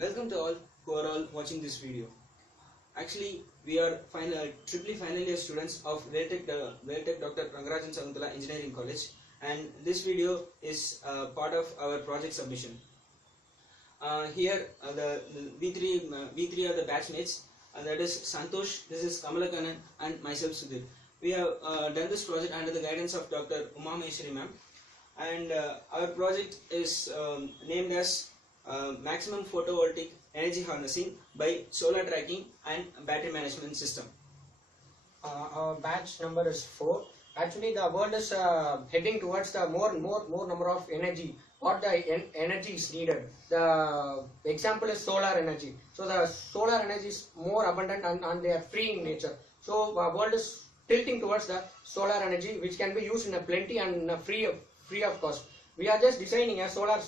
Welcome to all who are all watching this video. Actually, we are triply final year students of voltaic Dr. Rangarajan Sakuntala Engineering College, and this video is part of our project submission. Here the V3 are the batchmates, that is Santosh, this is Kamalakanan, and myself Sudhir. We have done this project under the guidance of Dr. Uma Maheshwari ma'am, and our project is named as maximum photovoltaic energy harnessing by solar tracking and battery management system. Our batch number is 4. Actually, the world is heading towards the more number of energy. What the energy is needed. The example is solar energy. So the solar energy is more abundant and they are free in nature. So the world is tilting towards the solar energy, which can be used in a plenty and free of cost. We are just designing a solar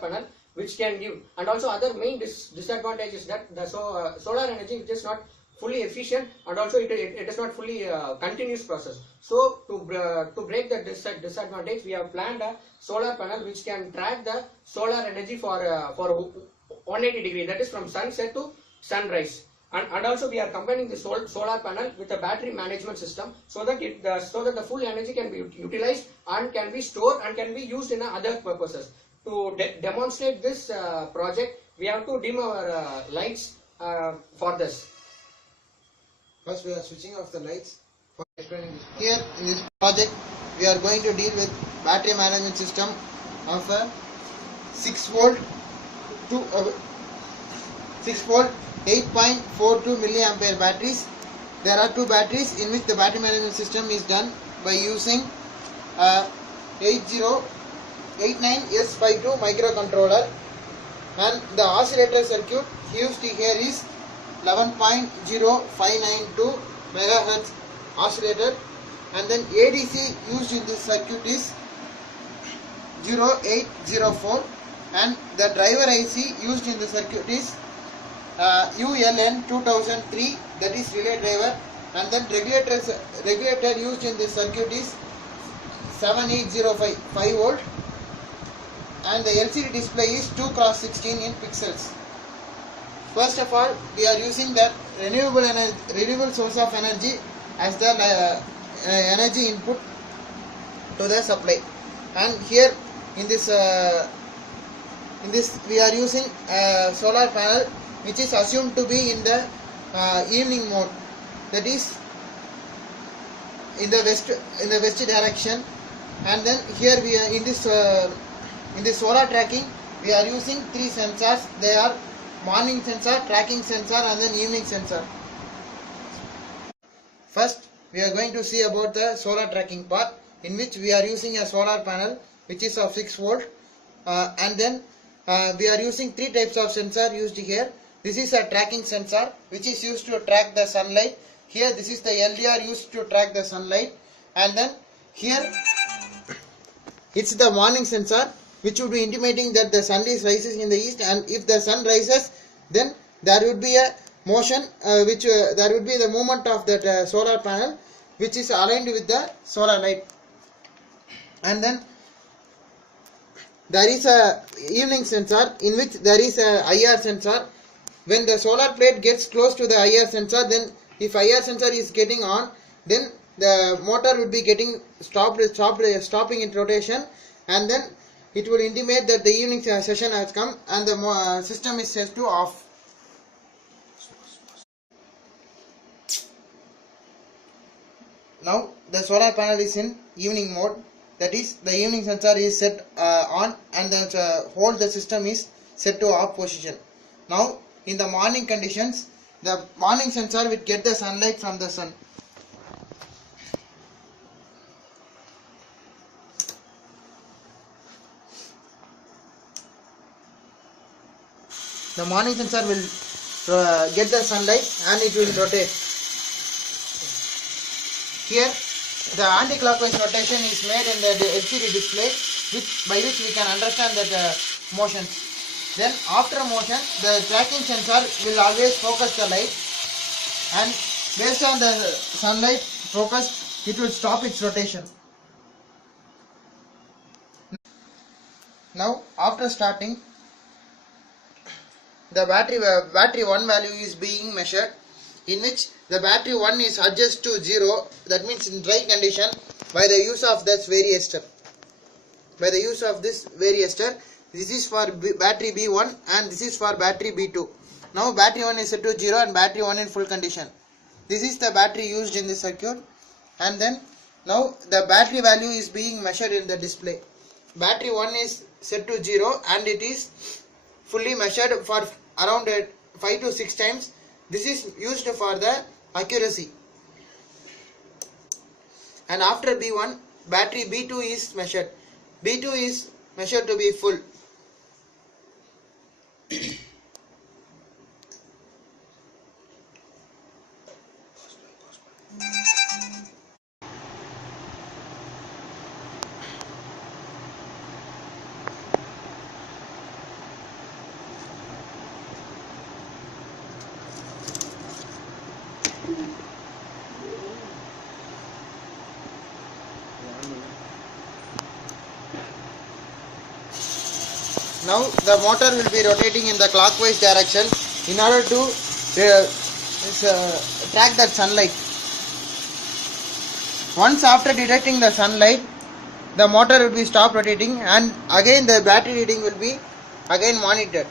panel which can give, and also other main disadvantage is that the solar energy which is not fully efficient, and also it is not fully continuous process. So to break the disadvantage, we have planned a solar panel which can track the solar energy for 180 degree, that is from sunset to sunrise. And also we are combining the solar panel with a battery management system, so that the full energy can be utilized and can be stored and can be used in other purposes. To demonstrate this project, we have to dim our lights for this. First, we are switching off the lights for explaining this. Here in this project, we are going to deal with battery management system of a 6 volt 8.42 milliampere batteries. There are two batteries in which the battery management system is done by using 8089S52 microcontroller, and the oscillator circuit used here is 11.0592 megahertz oscillator, and then ADC used in this circuit is 0804, and the driver IC used in the circuit is ULN 2003, that is relay driver, and then regulator used in this circuit is 7805 volt, and the LCD display is 2x16 in pixels. First of all, we are using the renewable source of energy as the energy input to the supply, and here in this we are using a solar panel which is assumed to be in the evening mode, that is in the west direction. And then here we are in this solar tracking, we are using 3 sensors. They are morning sensor, tracking sensor, and then evening sensor. First, we are going to see about the solar tracking part, in which we are using a solar panel which is of 6 volt, and then we are using 3 types of sensor used here. This is a tracking sensor which is used to track the sunlight. Here this is the LDR used to track the sunlight, and then here it's the morning sensor which would be intimating that the sun is rising in the east, and if the sun rises, then there would be a motion there would be the movement of that solar panel which is aligned with the solar light. And then there is a evening sensor in which there is a IR sensor. When the solar plate gets close to the IR sensor, then if IR sensor is getting on, then the motor would be getting stopping its rotation, and then it will intimate that the evening session has come and the system is set to off. Now the solar panel is in evening mode, that is the evening sensor is set on, and the whole the system is set to off position. Now in the morning conditions, the morning sensor will get the sunlight from the sun. The morning sensor will get the sunlight and it will rotate. Here the anti-clockwise rotation is made in the LCD display, by which we can understand the motions. Then after motion, the tracking sensor will always focus the light, and based on the sunlight focus, it will stop its rotation. Now after starting, the battery 1 value is being measured, in which the battery 1 is adjusted to 0, that means in dry condition, by the use of this variester. By the use of this variester, this is for battery B1 and this is for battery B2. Now battery 1 is set to 0 and battery 1 in full condition. This is the battery used in this circuit, and then now the battery value is being measured in the display. Battery 1 is set to 0 and it is fully measured for around 5 to 6 times. This is used for the accuracy. And after B1, battery B2 is measured. B2 is measured to be full. Now the motor will be rotating in the clockwise direction in order to track that sunlight. Once after detecting the sunlight, the motor will be stopped rotating and again the battery reading will be again monitored.